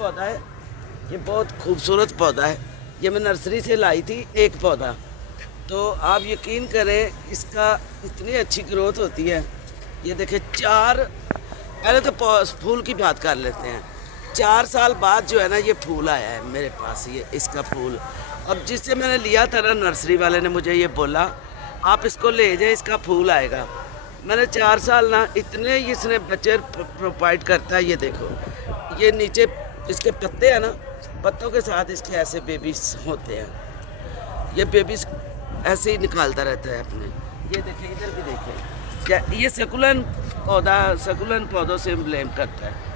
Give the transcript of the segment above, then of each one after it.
पौधा है, ये बहुत खूबसूरत पौधा है। ये मैं नर्सरी से लाई थी एक पौधा। तो आप यकीन करें इसका इतनी अच्छी ग्रोथ होती है। ये देखिए पहले तो फूल की बात कर लेते हैं। 4 साल बाद जो है ना ये फूल आया है मेरे पास, ये इसका फूल। और जिससे मैंने लिया था ना, नर्सरी वाले ने मुझे ये बोला आप इसको ले जाएं, इसका फूल आएगा। मैंने 4 साल ना इतने इसने बच्चे प्रोवाइड करता है। ये देखो, ये नीचे इसके पत्ते हैं ना, पत्तों के साथ इसके ऐसे बेबीज होते हैं। ये बेबीज ऐसे ही निकालता रहता है अपने। ये देखिए, इधर भी देखिए, क्या ये सकुलन पौधों से ब्लेम करता है।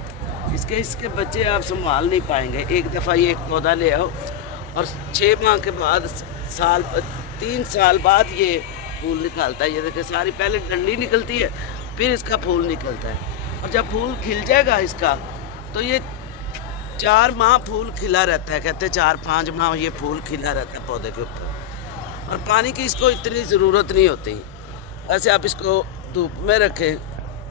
इसके बच्चे आप संभाल नहीं पाएंगे। एक दफ़ा ये एक पौधा ले आओ और 6 माह के बाद 3 साल बाद ये फूल निकालता है। ये देखिए, सारी पहले डंडी निकलती है, फिर इसका फूल निकलता है। और जब फूल खिल जाएगा इसका, तो ये 4 माह फूल खिला रहता है। कहते हैं 4-5 माह ये फूल खिला रहता है पौधे के ऊपर। और पानी की इसको इतनी ज़रूरत नहीं होती। ऐसे आप इसको धूप में रखें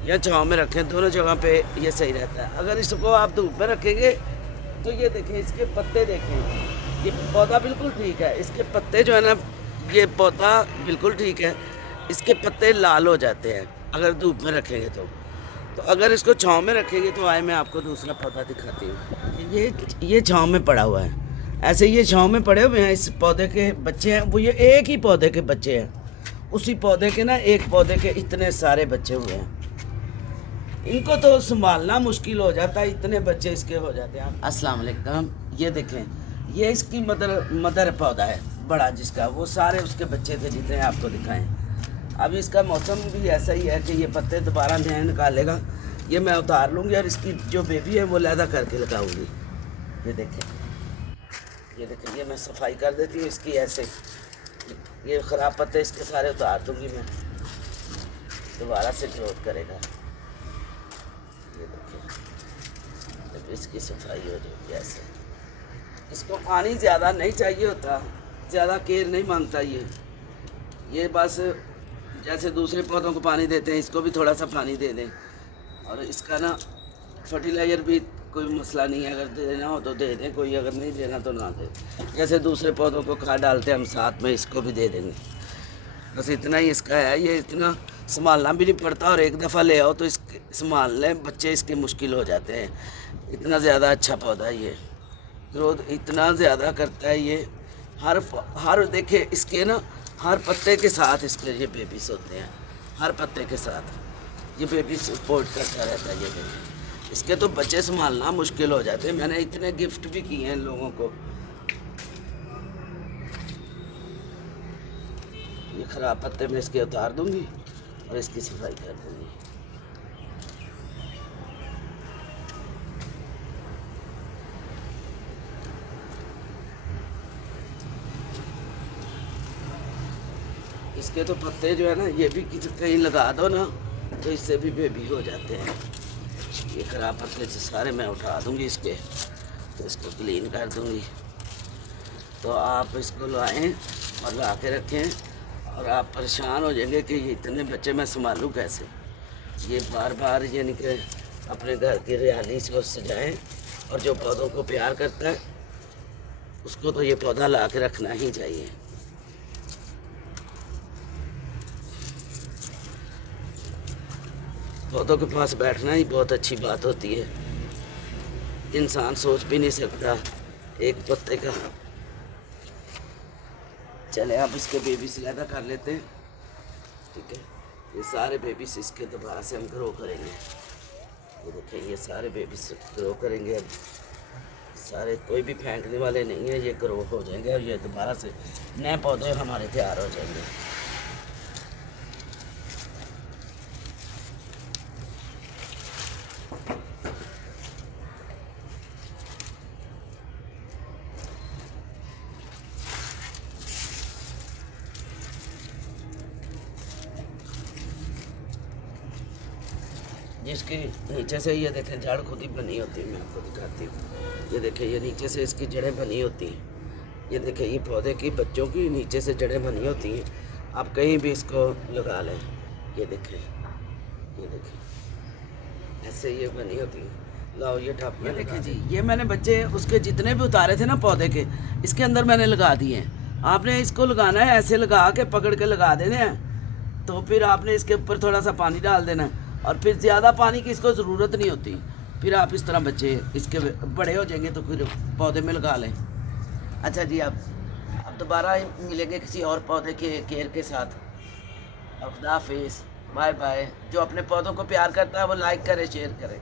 या छाँव में रखें, दोनों जगह पे ये सही रहता है। अगर इसको आप धूप में रखेंगे तो ये देखें, इसके पत्ते देखें, ये पौधा बिल्कुल ठीक है। इसके पत्ते जो है ना, ये पौधा बिल्कुल ठीक है, इसके पत्ते लाल हो जाते हैं अगर धूप में रखेंगे तो अगर इसको छाँव में रखेंगे तो आए मैं आपको दूसरा पौधा दिखाती हूँ। ये छाँव में पड़ा हुआ है। ऐसे ये छाँव में पड़े हुए हैं। इस पौधे के बच्चे हैं, वो ये एक ही पौधे के बच्चे हैं। उसी पौधे के ना, एक पौधे के इतने सारे बच्चे हुए हैं। इनको तो संभालना मुश्किल हो जाता है, इतने बच्चे इसके हो जाते हैं। अस्सलाम वालेकुम। ये देखें, ये इसकी मदर पौधा है बड़ा, जिसका वो सारे उसके बच्चे थे जितने आपको दिखाएं। अब इसका मौसम भी ऐसा ही है कि ये पत्ते दोबारा नए निकालेगा। ये मैं उतार लूँगी और इसकी जो बेबी है वो लैदा करके लगाऊंगी। ये देखें, ये मैं सफाई कर देती हूँ इसकी। ऐसे ये ख़राब पत्ते इसके सारे उतार दूँगी मैं, दोबारा से ग्रोथ करेगा। ये देखिए, जब इसकी सफाई हो जाएगी ऐसे। इसको पानी ज़्यादा नहीं चाहिए होता, ज़्यादा केयर नहीं मांगता ये बस जैसे दूसरे पौधों को पानी देते हैं, इसको भी थोड़ा सा पानी दे दें। और इसका ना फर्टिलाइज़र भी कोई मसला नहीं है, अगर देना हो तो दे दें, कोई अगर नहीं देना तो ना दें। जैसे दूसरे पौधों को खाद डालते हैं हम, साथ में इसको भी दे देंगे। बस इतना ही इसका है। ये इतना संभालना भी नहीं पड़ता, और एक दफ़ा ले आओ तो इसके संभाल लें बच्चे इसके मुश्किल हो जाते हैं। इतना ज़्यादा अच्छा पौधा है ये, ग्रोथ इतना ज़्यादा करता है ये। हर देखे इसके ना, हर पत्ते के साथ इसके ये बेबीज होते हैं। हर पत्ते के साथ ये बेबी सपोर्ट करता रहता है। ये बेबी, इसके तो बच्चे संभालना मुश्किल हो जाते हैं। मैंने इतने गिफ्ट भी किए हैं लोगों को। ये ख़राब पत्ते मैं इसके उतार दूंगी और इसकी सफाई कर दूंगी। इसके तो पत्ते जो है ना, ये भी कहीं लगा दो ना तो इससे भी बेबी हो जाते हैं। ये खराब पत्ते से सारे मैं उठा दूंगी इसके, तो इसको क्लीन कर दूंगी। तो आप इसको लाएं और ला के रखें, और आप परेशान हो जाएंगे कि ये इतने बच्चे मैं संभालूं कैसे। ये बार बार यानी कि अपने घर की हरियाली से सजाएं, और जो पौधों को प्यार करता है उसको तो ये पौधा ला के रखना ही चाहिए। पौधों के पास बैठना ही बहुत अच्छी बात होती है। इंसान सोच भी नहीं सकता एक पत्ते का। चले आप इसके बेबीज लैदा कर लेते हैं, ठीक है। ये सारे बेबीज इसके दोबारा से हम ग्रो करेंगे। ये देखिए, ये सारे बेबीज ग्रो करेंगे अब। सारे कोई भी फेंकने वाले नहीं है, ये ग्रो हो जाएंगे और ये दोबारा से नए पौधे हमारे तैयार हो जाएंगे। जिसके नीचे से ये देखें जड़ खुद ही बनी होती है। मैं आपको दिखाती हूँ। ये देखें, ये नीचे से इसकी जड़ें बनी होती हैं। ये देखें, ये पौधे की बच्चों की नीचे से जड़ें बनी होती हैं। आप कहीं भी इसको लगा लें। ये देखें, ऐसे ये बनी होती है। लाओ ये ठापियाँ देखिए जी, ये मैंने बच्चे उसके जितने भी उतारे थे ना पौधे के, इसके अंदर मैंने लगा दिए हैं। आपने इसको लगाना है, ऐसे लगा के पकड़ के लगा देने हैं। तो फिर आपने इसके ऊपर थोड़ा सा पानी डाल देना है, और फिर ज़्यादा पानी की इसको ज़रूरत नहीं होती। फिर आप इस तरह बच्चे इसके बड़े हो जाएंगे तो फिर पौधे में लगा लें। अच्छा जी, अब दोबारा मिलेंगे किसी और पौधे के केयर के साथ। खुदा हाफिज़, बाय बाय। जो अपने पौधों को प्यार करता है वो लाइक करे, शेयर करे।